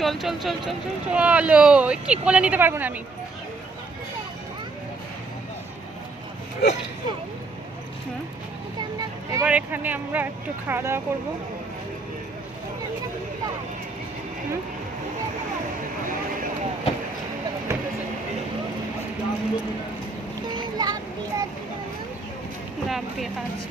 চল চল চল চল চল চলো কি কোলে নিতে পারব না আমি? এবার এখানে আমরা একটু খাওয়া দাওয়া করব। লাভ দিয়ে আছে।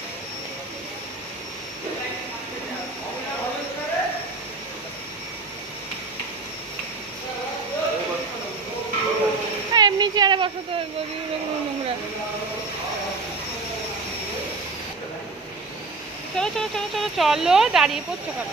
নোংরা চলো চলো চলো চলো চলো, দাঁড়িয়ে পড়ছো কেন?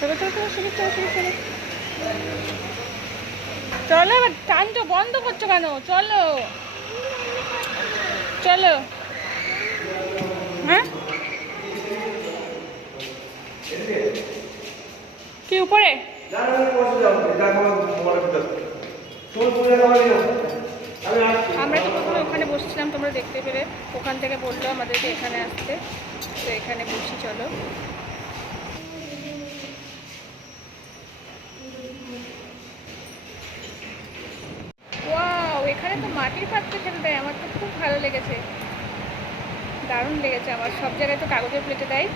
চলো চলো এবার বন্ধ করছ কেন? চলো। চলো। হ্যাঁ? কি, উপরে? আমরা তো প্রথমে ওখানে বসছিলাম, তোমরা দেখতে পেলে। ওখান থেকে বলল আমাদেরকে এখানে আসতে। তো এখানে বসি, চলো। এখানে তো মাটির খেতে দেয়, আমার তো খুব ভালো লেগেছে। দারুণ লেগেছে আমার, সব জায়গায় তো কাগজের প্লেটে দেয়,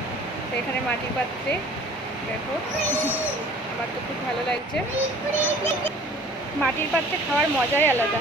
তো এখানে মাটির পাত্রে দেখো, আমার তো খুব ভালো লাগছে। মাটির পাত্রে খাওয়ার মজাই আলাদা।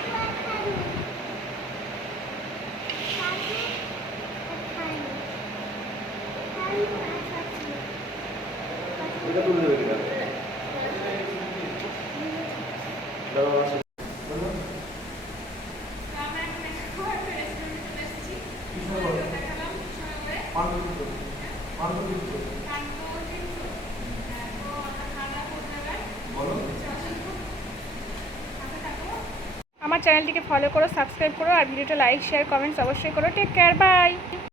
আমার চ্যানেলটিকে ফলো করো সাবস্ক্রাইব করো, আর ভিডিওটা লাইক শেয়ার কমেন্টস অবশ্যই করো। Take care bye